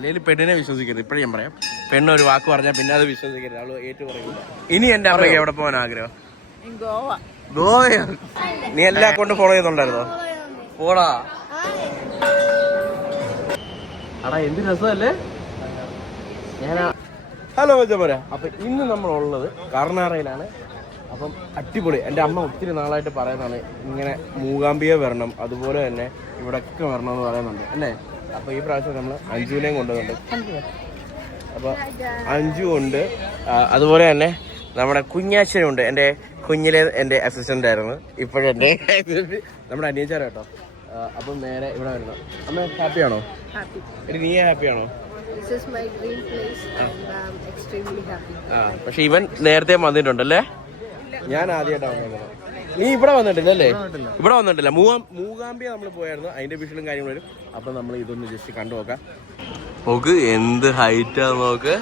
അല്ലെങ്കിൽ പെണ്ണിനെ വിശ്വസിക്കരുത്. ഇപ്പോഴും ഞാൻ പറയാം. പെണ്ണ് ഒരു വാക്ക് പറഞ്ഞാൽ പിന്നെ അത് വിശ്വസിക്കരുത്. അവൾ ഏറ്റു പറയില്ല ഇനി എന്റെ അമ്മയ്ക്ക് എവിടെ പോകാൻ ആഗ്രഹം? ഗോവ. ഗോവയോ? നീ എല്ലാ അക്കൗണ്ട് ഫോളോ ചെയ്യുന്നുണ്ടായിരുന്നോ പോടാ. അടാ എന്ത് രസമല്ലേ? ഞാൻ ഹലോ പോരാ അപ്പൊ ഇന്ന് നമ്മളുള്ളത് കർണാടകയിലാണ്. അപ്പം അടിപൊളി. എന്റെ അമ്മ ഒത്തിരി നാളായിട്ട് പറയുന്നതാണ് ഇങ്ങനെ മൂകാംബിക വരണം. അതുപോലെ തന്നെ ഇവിടൊക്കെ വരണം എന്ന് പറയുന്നുണ്ട്. അല്ലേ? അപ്പൊ ഈ പ്രാവശ്യം നമ്മൾ അഞ്ജുവിനെയും കൊണ്ടുവന്നുണ്ട് അപ്പൊ അഞ്ജു ഉണ്ട്. അതുപോലെ തന്നെ നമ്മുടെ കുഞ്ഞാച്ചനുണ്ട് എന്റെ കുഞ്ഞിലെ എന്റെ അസിസ്റ്റന്റ് ആയിരുന്നു. ഇപ്പോഴെന്റെ നമ്മുടെ അനിയച്ചാരോ കേട്ടോ. അപ്പൊ നേരെ ഇവിടെ വരുന്നു. അമ്മ ഹാപ്പിയാണോ നീ ഹാപ്പിയാണോ പക്ഷെ ഇവൻ നേരത്തെ വന്നിട്ടുണ്ടല്ലേ? ഞാൻ ആദ്യമായിട്ടാണ് വന്നത്. നീ ഇവിടെ വന്നിട്ടില്ലല്ലേ ഇവിടെ വന്നിട്ടില്ല. മൂവാം മൂകാംബിയ നമ്മൾ പോയായിരുന്നു. അതിന്റെ വിഷയം കാര്യങ്ങൾ വരും. അപ്പൊ നമ്മൾ ഇതൊന്ന് ജസ്റ്റ് കണ്ടു നോക്കാം. നോക്ക് എന്ത് ഹൈറ്റ് നോക്ക്.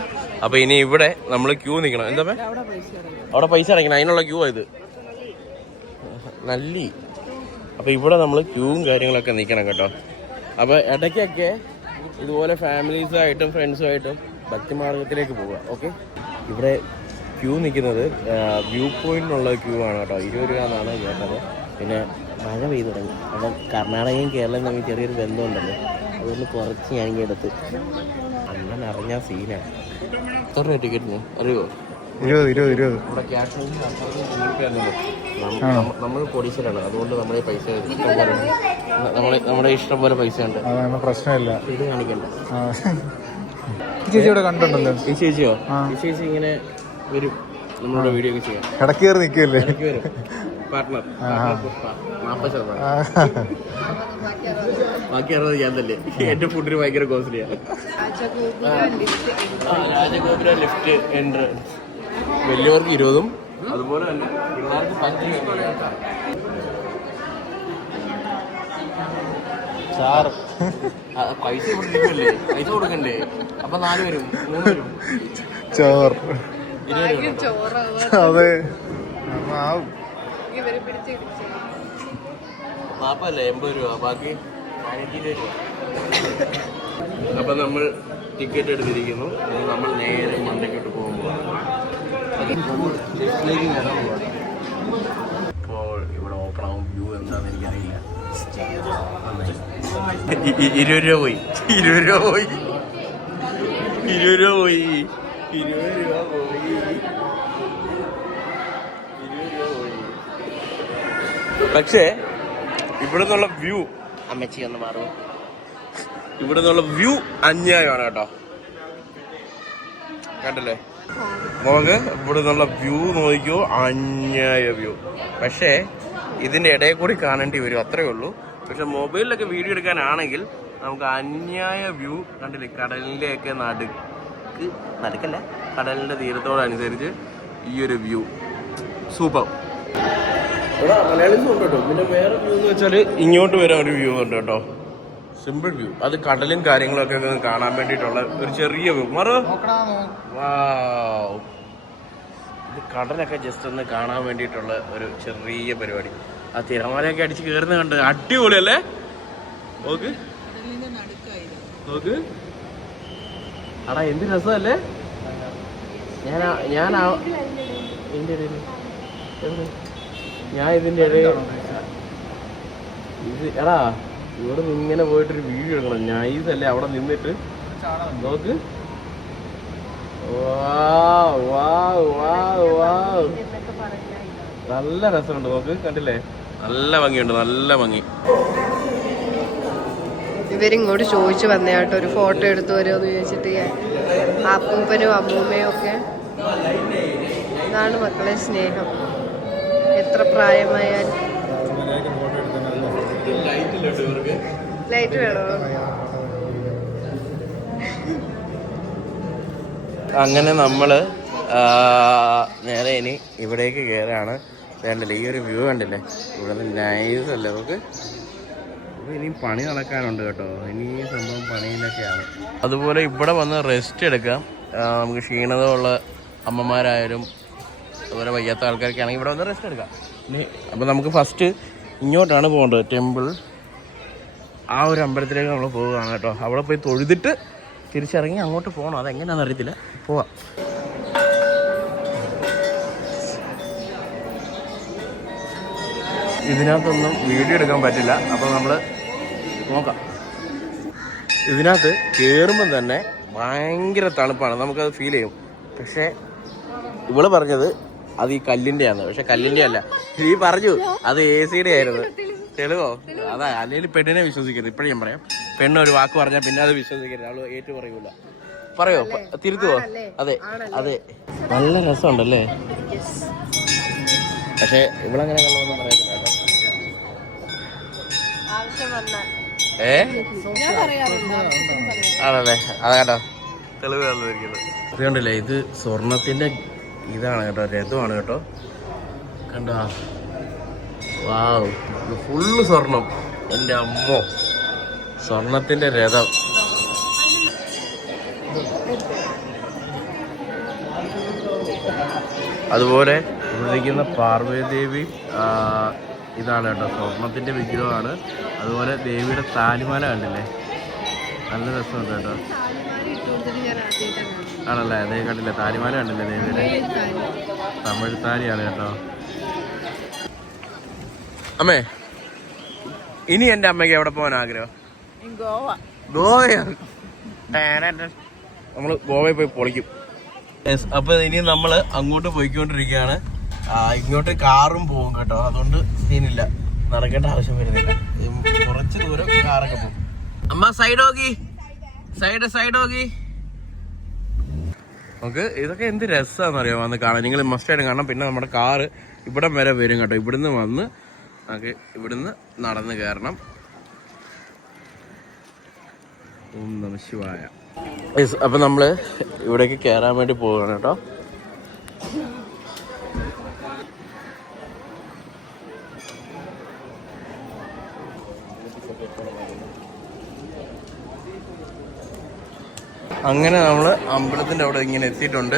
അപ്പൊ ഇനി ഇവിടെ നമ്മൾ ക്യൂ നിക്കണം. എന്താ അവിടെ പൈസ അവിടെ പൈസ അടയ്ക്കണം. അതിനുള്ള ക്യൂ ഇത്. നല്ലി. അപ്പൊ ഇവിടെ നമ്മൾ ക്യൂവും കാര്യങ്ങളൊക്കെ നിക്കണം കേട്ടോ. അപ്പൊ ഇടയ്ക്കൊക്കെ ഇതുപോലെ ഫാമിലീസായിട്ടും ഫ്രണ്ട്സുമായിട്ടും ഭക്തിമാർഗത്തിലേക്ക് പോവുക. ഓക്കെ ഇവിടെ ക്യൂ നിൽക്കുന്നത് വ്യൂ പോയിന്റിനുള്ള ക്യൂ ആണ് കേട്ടോ. ഇരുപത് രൂപ എന്നാണ് കേട്ടത്. പിന്നെ മഴ പെയ്തു തുടങ്ങി. അപ്പം കർണാടകയും കേരളവും തമ്മിൽ ചെറിയൊരു ബന്ധമുണ്ടല്ലോ. അതുകൊണ്ട് കുറച്ച് ഞാനിങ്ങനെ എടുത്ത് അണ്ണൻ അറിഞ്ഞ സീനാണ് എത്ര രൂപ ടിക്കറ്റിന് അറിയോ ഇരുപത് ഇരുപത് ഇരുപത്. നമ്മുടെ ക്യാഷ് നമ്മൾ പൊടിച്ചിലാണ് അതുകൊണ്ട് നമ്മുടെ പൈസ ഉണ്ട്. നമ്മുടെ നമ്മുടെ ഇഷ്ടം പോലെ പൈസ ഉണ്ട്. അതാണ് പ്രശ്നമില്ല. ഇത് കാണിക്കണ്ട. ഈ ചേച്ചി ഇവിടെ കണ്ടിട്ടുണ്ടല്ലോ. ഈ ചേച്ചിയോ? ഈ ചേച്ചി ഇങ്ങനെ വരും. നമ്മളോട് വീഡിയോ ഒക്കെ ചെയ്യാം. ഇടയ്ക്ക് കയറി നിൽക്കുകയല്ലേ? ഇടയ്ക്ക് വരും. പാർട്ട്ണർ നാൽപ്പത് ശതമാനം. ബാക്കി അറുപത് ഞാൻ തന്നെ എന്റെ ഫുഡിന് ഭയങ്കര കോസ്റ്റ്ലിയാണ് രാജഗോപുര ലിഫ്റ്റ് എൻട്രൻസ് വലിയവർക്ക് ഇരുപതും അതുപോലെ തന്നെ പിള്ളേർക്ക് സാർ പൈസ കൊടുക്കില്ലേ പൈസ കൊടുക്കണ്ടേ? അപ്പൊ നാല് വരും മൂന്ന് അതെ. ആവും. ഇവർ പിടിച്ചിടിച്ചു നാപ്പല്ലേ എൺപത് രൂപ. ബാക്കി അപ്പൊ നമ്മൾ ടിക്കറ്റ് എടുത്തിരിക്കുന്നു. നമ്മൾ നേരെ മണ്ടയ്ക്കോട്ട് പോകുമ്പോൾ ഇപ്പോൾ ഇവിടെ ഓപ്പൺ ആവും. വ്യൂ എന്താണെന്ന് എനിക്കറിയില്ല. ഇരുപത് രൂപ പോയി. ഇരുപത് രൂപ പോയി. ഇരുപത് രൂപ പോയി. ഇരുപത് രൂപ പോയി. ഇരുപത് രൂപ പോയി. പക്ഷേ ഇവിടെ നിന്നുള്ള വ്യൂ അമ്മച്ചി ഒന്ന് മാറുമോ ഇവിടെ നിന്നുള്ള വ്യൂ അന്യായമാണ് കേട്ടോ. കണ്ടല്ലേ? നമുക്ക് ഇവിടെ നിന്നുള്ള വ്യൂ നോക്കിയോ അന്യായ വ്യൂ. പക്ഷേ ഇതിന്റെ ഇടയിൽ കൂടി കാണേണ്ടി വരും അത്രേ ഉള്ളൂ. പക്ഷെ മൊബൈലിലൊക്കെ വീഡിയോ എടുക്കാനാണെങ്കിൽ നമുക്ക് അന്യായ വ്യൂ കണ്ടില്ലേ? കടലിന്റെ ഒക്കെ നടുക്ക് നടുക്കല്ല? കടലിന്റെ തീരത്തോടനുസരിച്ച് ഈ ഒരു വ്യൂ. സൂപ്പർ. ഇവിടെ മലയാളീസ് ഉണ്ട് കേട്ടോ. പിന്നെ വേറെ വ്യൂ എന്ന് വെച്ചാൽ ഇങ്ങോട്ട് വരാൻ ഒരു വ്യൂ ഉണ്ട് കേട്ടോ. സിമ്പിൾ വ്യൂ അത് കടലും കാര്യങ്ങളൊക്കെ ഒന്ന് കാണാൻ വേണ്ടിയിട്ടുള്ള ഒരു ചെറിയ വ്യൂ. മറു. ഇത് കടലൊക്കെ ജസ്റ്റ് ഒന്ന് കാണാൻ വേണ്ടിയിട്ടുള്ള ഒരു ചെറിയ പരിപാടി. ആ തിരമാലയൊക്കെ അടിച്ച് കയറുന്ന കണ്ട് അടിപൊളിയല്ലേ? നോക്ക്. നോക്ക്. അടാ എന്ത് രസമല്ലേ? ഞാൻ ഞാൻ ഞാൻ ഇതിന്റെ ഇടയിൽ. ഇത് എടാ ഇവിടെ നിന്ന് ഇങ്ങനെ പോയിട്ടൊരു വീഡിയോ എടുക്കണം. ഞാൻ ഇതല്ലേ അവിടെ നിന്നിട്ട്? നോക്ക്. നല്ല രസമുണ്ട് നോക്ക് കണ്ടില്ലേ? നല്ല ഭംഗിയുണ്ട് നല്ല ഭംഗി. ഇവരിങ്ങോട്ട് ചോദിച്ചു വന്നേട്ടോ ഒരു ഫോട്ടോ എടുത്തു വരുമോ എന്ന് ചോദിച്ചിട്ട് അപ്പൂപ്പനും അമ്മൂമ്മയും ഒക്കെ. ഇതാണ് മക്കളെ സ്നേഹം. എത്ര പ്രായമായാലും. ലൈറ്റ് വേണോ? അങ്ങനെ നമ്മൾ നേരെ ഇനി ഇവിടേക്ക് കയറാണ് വേണ്ടല്ലേ? ഈ ഒരു വ്യൂ കണ്ടില്ലേ? ഇവിടെ നൈസ് അല്ലേ? നമുക്ക് ഇവിടെ ഇനി പണി നടക്കാനുണ്ട് കേട്ടോ. ഇനി ഈ സംഭവം പണിയിലൊക്കെയാണ്. അതുപോലെ ഇവിടെ വന്ന് റെസ്റ്റ് എടുക്കാം. നമുക്ക് നമുക്ക് ക്ഷീണതയുള്ള അമ്മമാരായാലും അതുപോലെ വയ്യാത്ത ആൾക്കാരൊക്കെ ആണെങ്കിൽ ഇവിടെ വന്ന് റെസ്റ്റ് എടുക്കാം. ഇനി അപ്പോൾ നമുക്ക് ഫസ്റ്റ് ഇങ്ങോട്ടാണ് പോകേണ്ടത്. ടെമ്പിൾ ആ ഒരു അമ്പലത്തിലേക്ക് നമ്മൾ പോവുകയാണ് കേട്ടോ. അവിടെ പോയി തൊഴുതിട്ട് തിരിച്ചിറങ്ങി അങ്ങോട്ട് പോകണം. അതെങ്ങനെയാണെന്ന് അറിയത്തില്ല. പോവാം. ഇതിനകത്തൊന്നും വീഡിയോ എടുക്കാൻ പറ്റില്ല. അപ്പോൾ നമ്മൾ നോക്കാം. ഇതിനകത്ത് കയറുമ്പം തന്നെ ഭയങ്കര തണുപ്പാണ്. നമുക്കത് ഫീൽ ചെയ്യും. പക്ഷേ ഇവൾ പറഞ്ഞത് അത് ഈ കല്ലിന്റെയാണ് പക്ഷെ കല്ലിന്റെ അല്ല. ഈ പറഞ്ഞു അത് എ സിയുടെ ആയിരുന്നു. തെളിവോ? അതാ അല്ലെങ്കിൽ പെണ്ണിനെ വിശ്വസിക്കരുത്. ഇപ്പോഴും ഞാൻ പറയാം. പെണ്ണ് ഒരു വാക്ക് പറഞ്ഞാൽ പിന്നെ അത് വിശ്വസിക്കരുത്. അവൾ ഏറ്റു പറയൂല പറയോ തിരുത്തുവോ? അതെ അതെ. നല്ല രസമുണ്ടല്ലേ? പക്ഷെ ഇവളങ്ങനെ കള്ളൊന്നും പറയത്തില്ല കേട്ടോ. ഏ. ആണല്ലേ? അതാ കേട്ടോ തെളിവ് ഇത് സ്വർണത്തിന്റെ ഇതാണ് കേട്ടോ രഥമാണ് കേട്ടോ. കണ്ടോ? വാവ്. ഫുള്ള് സ്വർണം. എന്റെ അമ്മോ. സ്വർണത്തിന്റെ രഥം. അതുപോലെ ഇവിടെ ഇരിക്കുന്ന പാർവതി ദേവി ഇതാണ് കേട്ടോ സ്വർണത്തിന്റെ വിഗ്രഹമാണ്. അതുപോലെ ദേവിയുടെ താലിമാല കണ്ടില്ലേ? നല്ല രസമുണ്ട് കേട്ടോ. ആണല്ലേ? അതേ കണ്ടില്ലേ? താലിമാല കണ്ടില്ലേ ദേവിയുടെ? തമിഴ് താലിയാണ് കേട്ടോ. അമ്മേ ഇനി എന്റെ അമ്മയ്ക്ക് എവിടെ പോകാൻ ആഗ്രഹം? നമ്മൾ നമ്മൾ ഗോവയിൽ പോയി പൊളിക്കും. അപ്പൊ ഇനി നമ്മൾ അങ്ങോട്ട് പോയിക്കൊണ്ടിരിക്കുകയാണ്. ഇങ്ങോട്ട് കാറും പോകും കേട്ടോ. അതുകൊണ്ട് സീനില്ല. നടക്കേണ്ട ആവശ്യം വരുന്നില്ല. കുറച്ച് ദൂരം കാറൊക്കെ പോകും. അമ്മ സൈഡ് നോക്കി. സൈഡ് സൈഡ് നോക്കി. നമുക്ക് ഇതൊക്കെ എന്ത് രസമാണെന്ന് അറിയാം വന്ന് കാണാൻ. നിങ്ങൾ മസ്റ്റായിട്ട് കാണാം പിന്നെ നമ്മുടെ കാറ് ഇവിടം വരെ വരും കേട്ടോ. ഇവിടുന്ന് വന്ന് നമുക്ക് ഇവിടുന്ന് നടന്ന് കയറണം. ഓം നമ ശിവായ. അപ്പം നമ്മൾ ഇവിടേക്ക് കയറാൻ വേണ്ടി പോവുകയാണ് കേട്ടോ. അങ്ങനെ നമ്മൾ അമ്പലത്തിന്റെ അവിടെ ഇങ്ങനെ എത്തിയിട്ടുണ്ട്.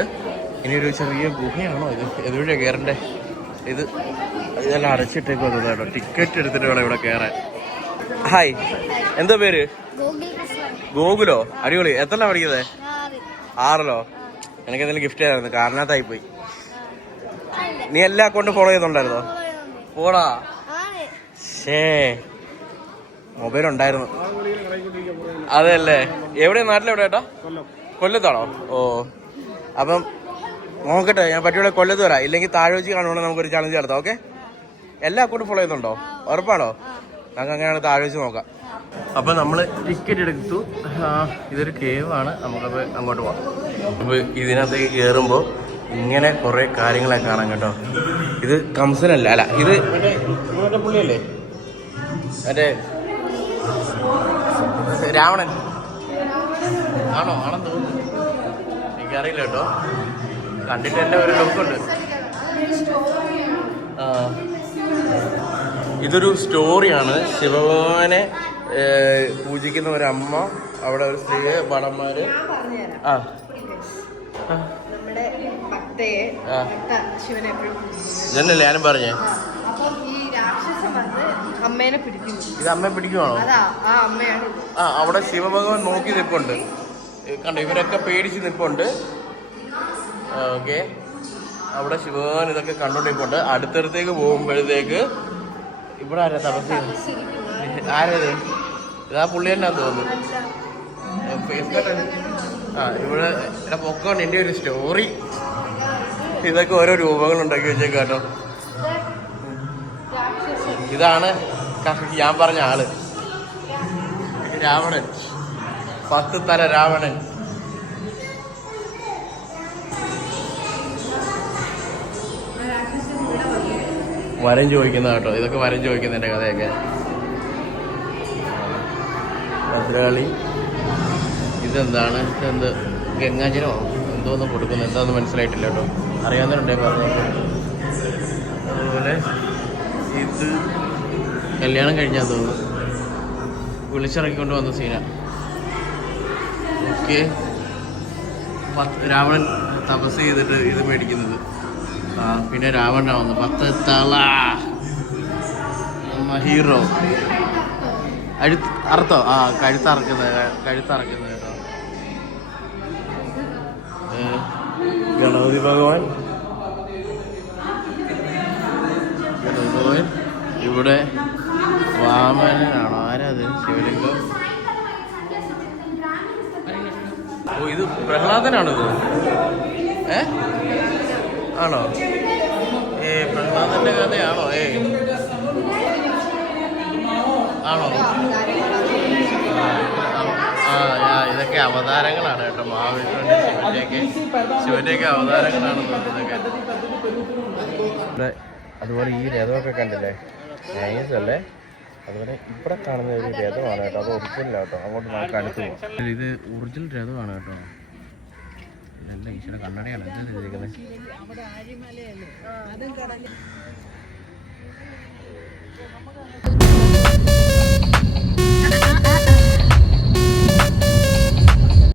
ഇനി ഒരു ചെറിയ ഗുഹയാണോ ഇത്? എതുവഴിയാ കയറണ്ടേ ഇത് ഇതെല്ലാം അടച്ചിട്ടേക്ക് വന്നത് കേട്ടോ. ടിക്കറ്റ് എടുത്തിട്ട് വേണം ഇവിടെ കയറാൻ ഹായ് എന്താ പേര്? ഗോകുലോ. അടിപൊളി. എത്ര പഠിക്കുന്നത് ആറിലോ? എനിക്ക് എന്തെങ്കിലും ഗിഫ്റ്റ് ആയിരുന്നു കാരണത്തായി പോയി. നീ എല്ലാ അക്കൗണ്ടും ഫോളോ ചെയ്യുന്നുണ്ടായിരുന്നോ പോടാ. ഷേ മൊബൈൽ ഉണ്ടായിരുന്നു അതല്ലേ? എവിടെ? നാട്ടിലെവിടെ ഏട്ടാ? കൊല്ലത്താണോ? ഓ. അപ്പം നോക്കട്ടെ ഞാൻ പറ്റിയുള്ള കൊല്ലത്ത് വരാം. ഇല്ലെങ്കിൽ താഴെ വെച്ച് കാണുവാണെങ്കിൽ നമുക്കൊരു ചലഞ്ച് നടത്താം ഓക്കെ എല്ലാ അക്കൗണ്ടും ഫോളോ ചെയ്യുന്നുണ്ടോ? ഉറപ്പാണോ? നമുക്ക് അങ്ങനെയാണ് താഴെ വെച്ച് നോക്കാം. അപ്പൊ നമ്മൾ ടിക്കറ്റ് എടുത്തു. ഇതൊരു കേവ് ആണ്. നമുക്കപ്പോ അങ്ങോട്ട് പോവാം. അപ്പൊ ഇതിനകത്തേക്ക് കേറുമ്പോ ഇങ്ങനെ കൊറേ കാര്യങ്ങളൊക്കെ കാണാം കേട്ടോ. ഇത് കംസനല്ല അല്ല ഇത് മറ്റേ പുള്ളിയല്ലേ? മറ്റേ രാവണൻ. ആണോ? ആണെന്ന് തോന്നുന്നു. എനിക്കറിയില്ല കേട്ടോ. കണ്ടിട്ട് എന്റെ ഒരു ലുക്കുണ്ട് ഇതൊരു സ്റ്റോറിയാണ് ശിവഭഗവാനെ പൂജിക്കുന്ന ഒരു അമ്മ അവിടെ ഒരു സ്ത്രീ ഭടന്മാര്. ആ. ഞാനല്ലേ നമ്മുടെ ഭക്തയെ ആ. ഭക്ത ശിവനെ എപ്പോഴും പൂജിക്കുന്നത് ഇതന്നല്ലേ ഞാനും പറഞ്ഞേ അപ്പം ഈ രാക്ഷസൻ വന്ന് അമ്മേനെ പിടിക്കുന്നു ഇത് അമ്മയെ പിടിക്കുവാണോ? അതാ ആ അമ്മയാണ് ആ അവിടെ ശിവഭഗവാൻ നോക്കി നിൽപ്പുണ്ട്. കണ്ടോ ഇവരൊക്കെ പേടിച്ച് നിൽപ്പുണ്ട്. ഓക്കെ. അവിടെ ശിവഭഗവാൻ ഇതൊക്കെ കണ്ടോണ്ടിരിപ്പുണ്ട് അടുത്തടുത്തേക്ക് പോകുമ്പോഴത്തേക്ക് ഇവിടെ ആരാ തപസ് ആരത്? ഇതാ പുള്ളി തന്നെ തോന്നുന്നു. ആണ്. ആ ഇവിടെ ഇവിടെ പൊക്കമാണ് എന്റെ ഒരു സ്റ്റോറി ഇതൊക്കെ ഓരോ രൂപങ്ങൾ ഉണ്ടാക്കി വെച്ചേക്കാം കേട്ടോ ഇതാണ് ഞാൻ പറഞ്ഞ ആൾ. രാവണൻ. പത്ത് തല രാവണൻ. വരം ചോദിക്കുന്ന കേട്ടോ. ഇതൊക്കെ വരം ചോദിക്കുന്നതിന്റെ കഥയൊക്കെ. ഭദ്രകാളി. ഇതെന്താണ്? ഇതെന്ത്? ഗംഗാജനോ എന്തോന്ന് കൊടുക്കുന്നത് എന്താന്ന് മനസ്സിലായിട്ടില്ല കേട്ടോ. അറിയാവുന്നവരുണ്ടേ പറഞ്ഞു അതുപോലെ ഇത് കല്യാണം കഴിഞ്ഞാൽ തോന്നുന്നു. വിളിച്ചിറക്കിക്കൊണ്ട് വന്ന സീന. ഓക്കെ. രാവണൻ തപസ് ചെയ്തിട്ട് ഇത് മേടിക്കുന്നത്. ആ പിന്നെ രാവണനാ വന്നു പത്ത് തള ഹീറോ അഴുത്ത് അറുത്തോ? ആ കഴുത്തറക്കുന്നത് കഴുത്തറക്കുന്നത് കേട്ടോ. ഗണപതി ഭഗവാൻ. ഗണപതി ഭഗവാൻ. ഇവിടെ വാമനാണോ. ഓ ഇത് പ്രഹ്ലാദനാണോ ഇത്? ഏ? ആണോ? ഏ പ്രഹ്ലാദന്റെ കഥയാണോ? ഏ. ആണോ? ആ ഇതൊക്കെ അവതാരങ്ങളാണ് കേട്ടോ. മഹാവിഷ്ണുവിന്റെ ശിവന്റെയൊക്കെ. ശിവന്റെയൊക്കെ അവതാരങ്ങളാണ് ഇതൊക്കെ. അതുപോലെ ഈ രഥമൊക്കെ കണ്ടില്ലേ? നൈസ് അല്ലേ? അതുപോലെ ഇവിടെ കാണുന്ന ഒരു രഥമാണ് കേട്ടോ. അത് ഒറിജിനൽ കേട്ടോ അങ്ങോട്ട് നമുക്ക് അടുത്ത് പോകാം ഇത് ഒറിജിനൽ രഥമാണ് കേട്ടോ. ഇതല്ല ഈശ്വര കണ്ണടയാണ്. എന്താ ചെയ്തിരിക്കുന്നത്?